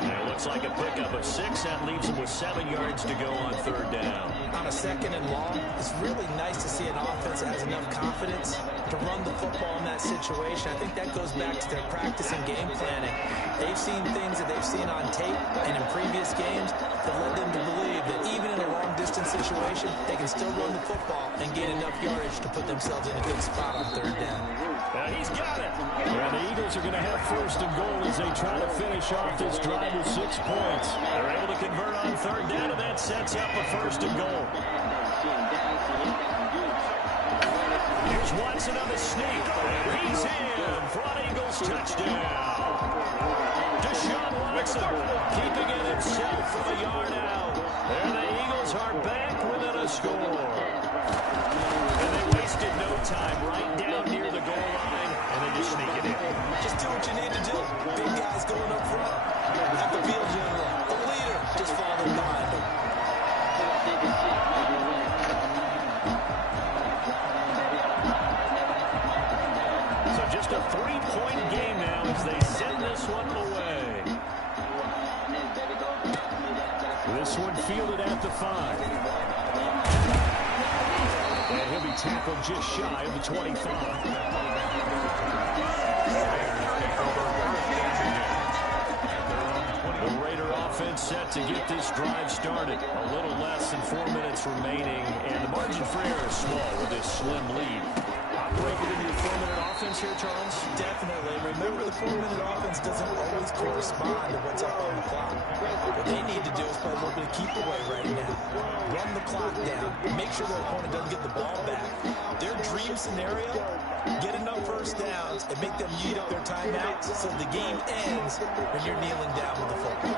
And it looks like a pickup of 6. That leaves him with 7 yards to go on 3rd down. On a 2nd and long, it's really nice to see an offense that has enough confidence to run the football in that situation. I think that goes back to their practice and game planning. They've seen things that they've seen on tape and in previous games that led them to believe that even in a long-distance situation, they can still run the football and gain enough yardage to put themselves in a good spot on 3rd down. Now he's got it. And the Eagles are going to have 1st and goal as they try to finish off this drive with 6 points. They're able to convert on 3rd down, and that sets up a 1st and goal. Here's Watson on the sneak, and he's in for an Eagles touchdown. Deshaun Watson keeping it himself from a yard out. And the Eagles are back within a score. And they wasted no time right down near the goal line, and they just sneak it in. Just do what you need to do. Big guys going up front. At the field general, the leader, just following behind him. So just a 3-point game now as they send this one away. This one fielded at the 5. And he'll be tackled just shy of the 25. The Raider offense set to get this drive started. A little less than 4 minutes remaining, and the margin for error is small with this slim lead. Operate within your 4-minute offense here, Charles? Definitely. Remember, the 4-minute offense doesn't always correspond to what's up on the clock. What they need to do is play a little bit of keep away right now. Run the clock down. Make sure their opponent doesn't get the ball back. Their dream scenario, get enough 1st downs and make them eat up their timeouts so the game ends when you're kneeling down with the football.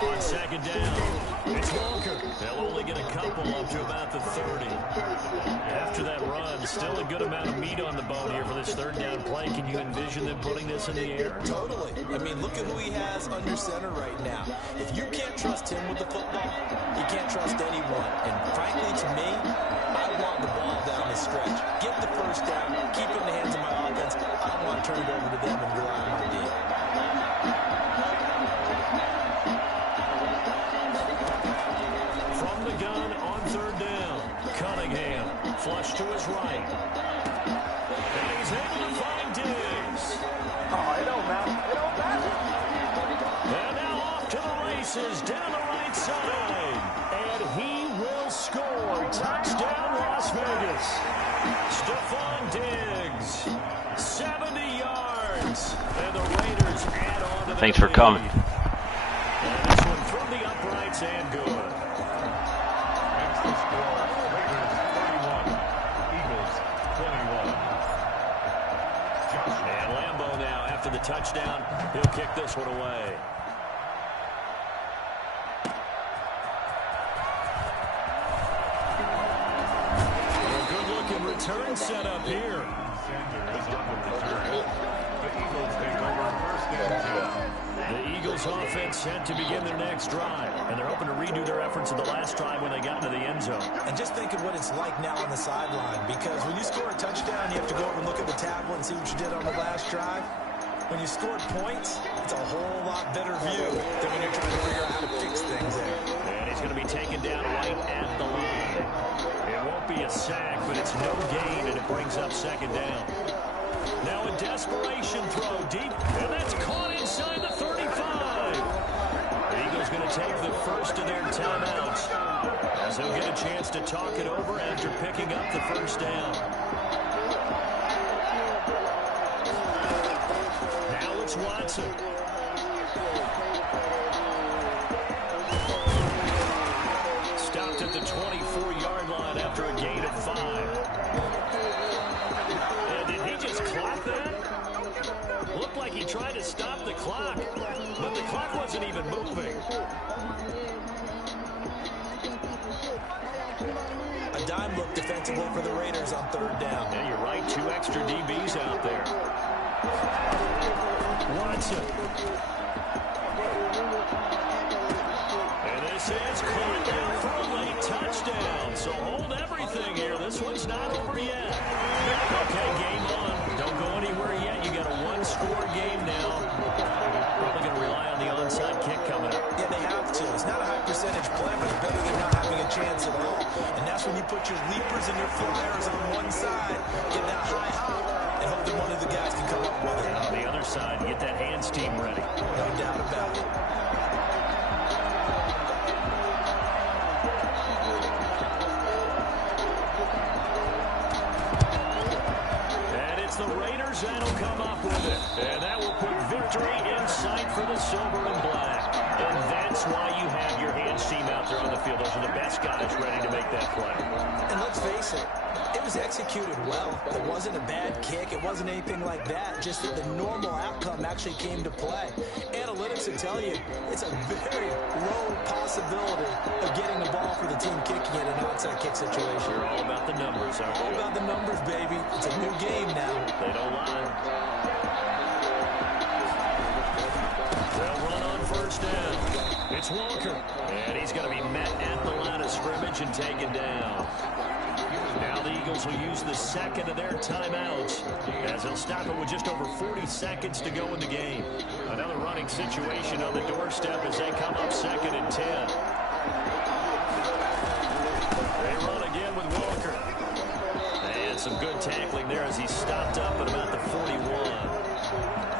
On 2nd down, it's Walker. They'll only get a couple up to about the 30. After that run, still a good amount of meat on the bone here for this 3rd down play. Can you envision them putting this in the air? Totally. I mean, look at who he has under center right now. If you can't trust him with the football, you can't trust anyone. And frankly, to me, I want the ball down the stretch. Get the 1st down, keep it in the hands of my offense. I don't want to turn it over to them and rely on my D. From the gun on 3rd down, Cunningham flush to his right. And he's able to find Diggs. Oh, it don't matter. It don't matter. And now off to the races down the right side. And he will score. Touchdown, Las Vegas. Stephon Diggs, 70 yards. And the Raiders add on to the Thanks for coming. And this one from the uprights and good. That's the score. Raiders 31, Eagles 21. And Lambeau now after the touchdown. He'll kick this one away. A good-looking return set up here. Sanders on the return. The Eagles take over first and 10. The Eagles offense set to begin their next drive, and they're hoping to redo their efforts of the last drive when they got into the end zone. And just think of what it's like now on the sideline, because when you score a touchdown, you have to go over and look at the tablet and see what you did on the last drive. When you scored points, it's a whole lot better view than when you're trying to figure out how to fix things there. And he's going to be taken down right at the line. It won't be a sack, but it's no gain, and it brings up second down. Now a desperation throw deep, and that's caught inside the 35. The Eagles going to take the first of their timeouts, as he'll get a chance to talk it over after picking up the first down. Now it's Watson. Stopped at the 24-yard line after a gain of 5. Did he just clock that? Looked like he tried to stop the clock, but the clock wasn't even moving. A dime look defensively for the Raiders on third down. Yeah, you're right. 2 extra DBs out there. Watson. And this is caught down for a late touchdown. So hold everything here. This one's not over yet. Okay, game on. Don't go anywhere yet. You got a 1-score game now. Probably going to rely on the onside kick coming up. Yeah, they have to. It's not a high percentage play, but it's better than not having a chance at all. And that's when you put your leapers and your flyers on one side, get that high hop, and hope that one of the guys can come up with it. On the other side, get that hands team ready. No doubt about it. The Raiders that'll come up with it. And that will put victory in sight for the silver and black. And that's why you have your hands team out there on the field. Those are the best guys ready to make that play. And let's face it, it was executed well. It wasn't a bad kick. It wasn't anything like that. Just that the normal outcome actually came to play. Analytics will tell you it's a very low possibility of getting the ball for the team kicking it in an onside kick situation. You're all about the numbers, aren't you? All about the numbers, baby. It's a new game now. They don't lie. They'll run on first down. It's Walker. And he's going to be met at the line of scrimmage and taken down. Now the Eagles will use the second of their timeouts, as they'll stop it with just over 40 seconds to go in the game. Another running situation on the doorstep as they come up 2nd and 10. They run again with Walker. And some good tackling there as he stopped up at about the 41.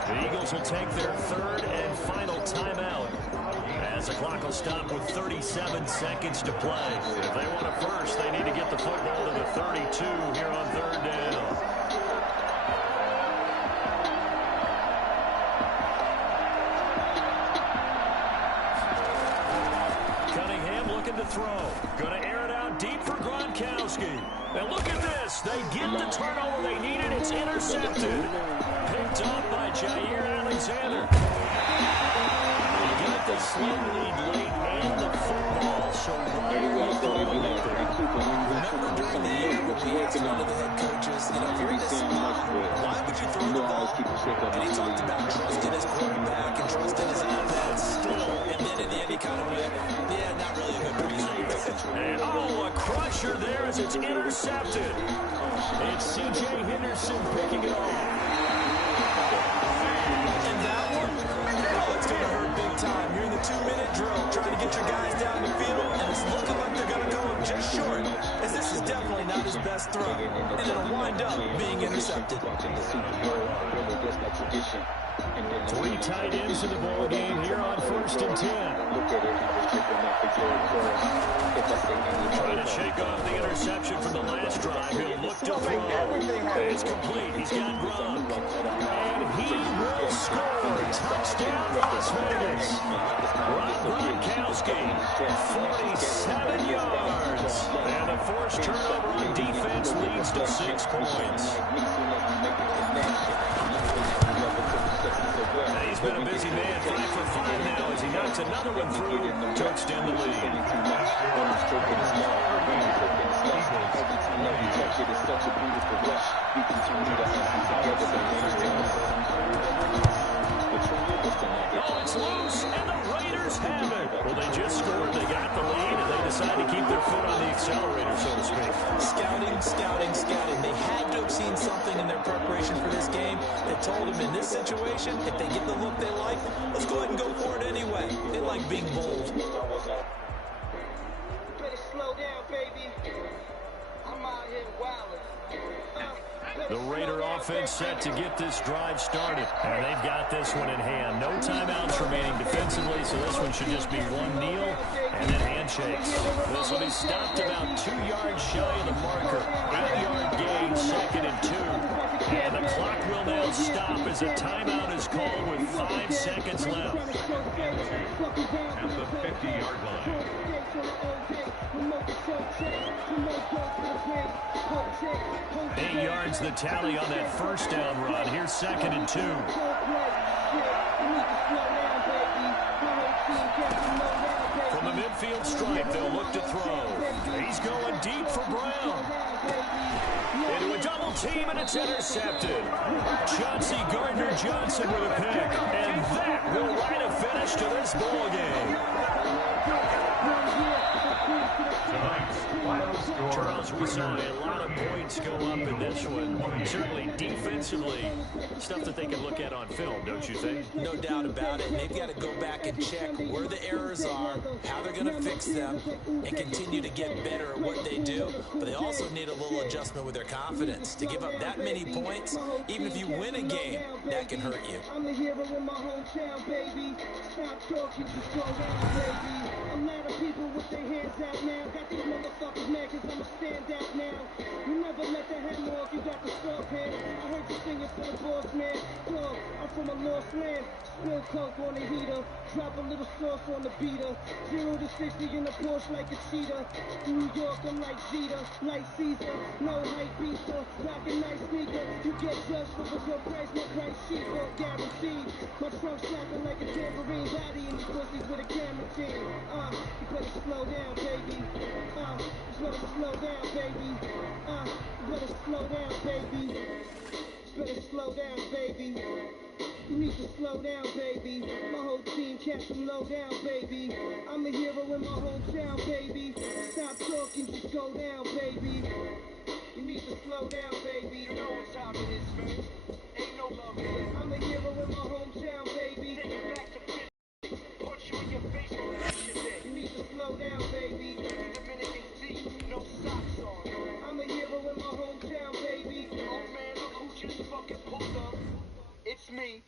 The Eagles will take their third and final timeout, as the clock will stop with 37 seconds to play. If they want a first, they need to get the football to the 32 here on third down. Cunningham looking to throw. Going to air it out deep for Gronkowski. And look at this. They get the turnover they needed. It's intercepted. Picked up by Jair Alexander. Got the slim lead late and the football, so why are you throwing it there? Remember during the year when we asked one of the head coaches, if you're in this spot, why would you throw the ball? And he talked about trusting his quarterback and trusting his offense still. And then in the end, he kind of went, yeah, not really a good reason. And a crusher there as it's intercepted. It's C.J. Henderson picking it off. And that one, it's going to hurt big time. You're in the 2-minute drill, trying to get your guys down the field, and it's looking like they're going to go just short, as this is definitely not his best throw, and it'll wind up being intercepted. 3 tight ends in the ball game here on 1st and 10. Trying to shake off the interception from the last drive. He'll look to throw. It's complete. He's got Gronk. And he will score. Touchdown, Las Vegas. Gronkowski, 47 yards. And the forced turnover on defense leads to 6 points. He's been a busy man, 5 for 5 now as he knocks another one through to extend the lead. Every time that we touch it, it's such a beautiful rush. We continue to hustle together, the haters to us. Oh, it's loose, and the Raiders have it. Well, they just scored, they got the lead, and they decide to keep their foot on the accelerator, so to speak. Scouting. They had to have seen something in their preparation for this game that told them in this situation, if they get the look they like, let's go ahead and go for it anyway. They like being bold. Better slow down, baby. I'm out here wildin'. The Raider offense set to get this drive started. And they've got this one in hand. No timeouts remaining defensively, so this one should just be one kneel and then handshakes. This will be stopped about 2 yards shy of the marker. 8-yard gain, 2nd and 2. And the clock will now stop as a timeout is called with 5 seconds left. At the 50-yard line. 8 yards the tally on that first down run. Here's 2nd and 2. From the midfield stripe, they'll look to throw. He's going deep for Brown. Into a double team, and it's intercepted. Chauncey Gardner-Johnson with a pick. And that will write a finish to this ball game. Charles, we saw a lot of points go up in this one. Certainly defensively, stuff that they can look at on film, don't you think? No doubt about it. They've got to go back and check where the errors are, how they're going to fix them, and continue to get better at what they do. But they also need a little adjustment with their confidence. To give up that many points, even if you win a game, that can hurt you. I'm a hero in my hometown, baby. Stop talking, just go down, baby. A lot of people with their hands out now. Got these motherfuckers mad cause I'm a standout now. You never let the hammer off, you got the star pen. I heard you singing for the boss, man. Dog, I'm from a lost land. Spill coke on the heater. Drop a little sauce on the beater. 0 to 60 in the Porsche like a cheetah. New York, I'm like Jeter. Like Caesar, no hype pizza. Rock a nice sneaker. You get judged for the good price, no price cheaper. Guaranteed. My trunk slapping like a tambourine. Body in these pussies with a camera team. You better slow down, baby. You better slow down, baby. You better slow down, baby. You better slow down, baby. You need to slow down, baby. My whole team catch them low down, baby. I'm a hero in my hometown, baby. Stop talking, just go down, baby. You need to slow down, baby. You know what time it is, man. Ain't no love here. I'm a hero in my hometown, baby. Take it back to business. Punch you in your face on that shit. You need to slow down, baby. Dominican T, no socks on. I'm a hero in my hometown, baby. Oh man, look who just fucking pulled up. It's me.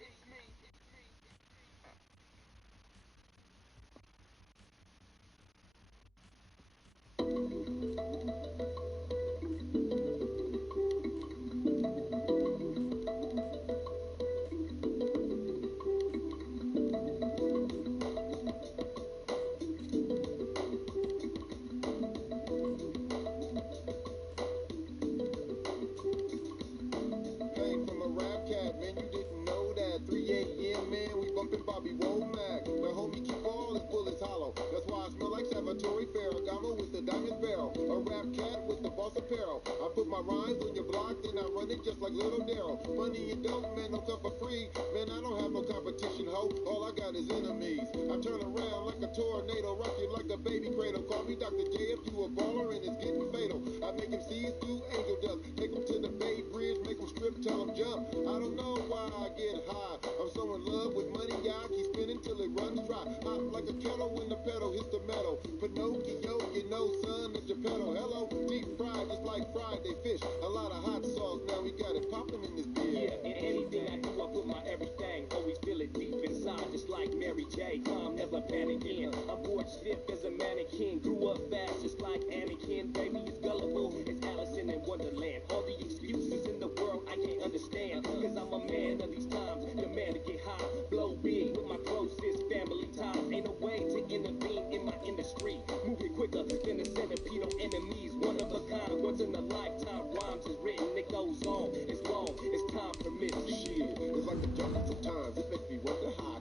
It's long, it's time permits. Shit, it's like the jungle sometimes. It makes me wonder how.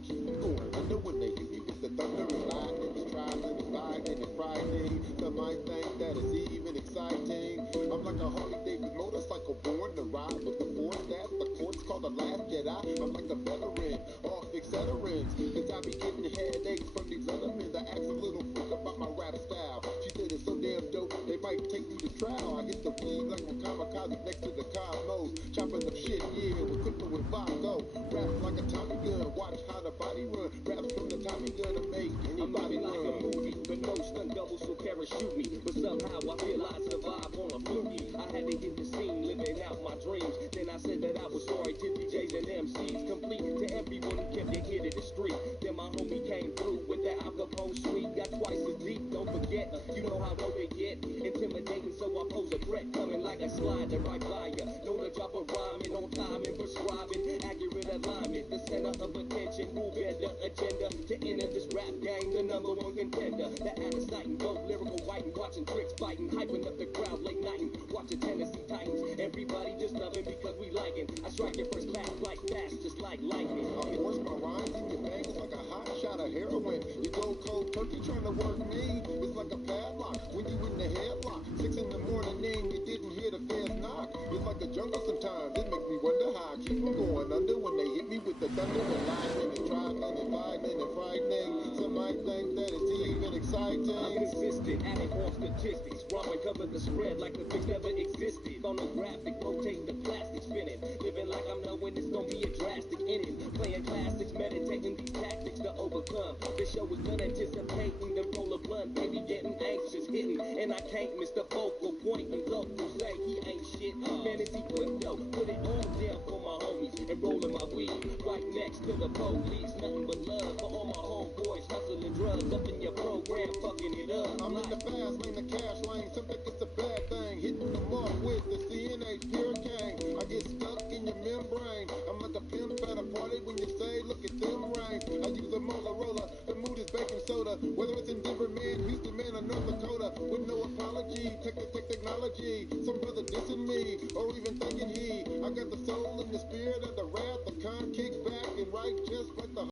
I go. Raps like a Tommy gun, watch how the body run. Raps from the Tommy gun to make anybody like run. a movie, but no stunt double, so parachute me. But somehow I feel I survive on a fluky. I had to hit the scene, living out my dreams. Then I said that I was sorry to DJs and MCs, complete to everyone who kept their kid in the street. Then my homie came through with that Al Capone suite, got twice as deep. Don't forget, you know how dope it get, intimidating. So I pose a threat, coming like a slider right by ya. Know to drop a rhyming on time and prescribing accurate alignment. The center of attention, move the agenda to enter this rap game, the number one contender. That out of sight and dope, lyrical white and watching tricks fighting, hyping up the crowd late night and watching Tennessee Titans. Everybody just loving because we liking. I strike your first class like fast, just like lightning. I force my rhymes in your veins like a hot shot of heroin. You go cold turkey trying to work me. It's like a padlock when you in the headlock. 6 in the morning and you didn't hear the feds knock. It's like a jungle sometimes. It makes me wonder how I keep from going under when they hit me with the thunder and lightning and driving and lightning and frightening. Some might think that it's even exciting. I'm consistent, adding on statistics. Robbing cover the spread like the fix never existed. Phonographic, rotating the plastic, spinning. Living like I'm knowing it's gonna be a drastic ending. Playing classics, meditating these tactics to overcome. This show is done anticipating the roll of blunt. Baby getting anxious, hitting. And I can't miss the focal point. And local say he ain't shit. Man, is he quick though? Put it on down for my homies. And rolling my weed right next to the police. Nothing but love for all my homeboys. Hustling drugs up in your program, fucking it up. I'm in the fast lane, the cash lane. Some think it's a bad thing. Hitting them up with the CNH pure cane. I get stuck in your membrane. I'm like a pimp at a party when you say, look at them rings. I use a Motorola. The mood is baking soda. Whether it's in Denver, man, Houston, man, or North Dakota. With no apology, take technology. Some brother dissing me, or even thinking he. I got the soul and the spirit of the wrath. The con kicks back and right just like the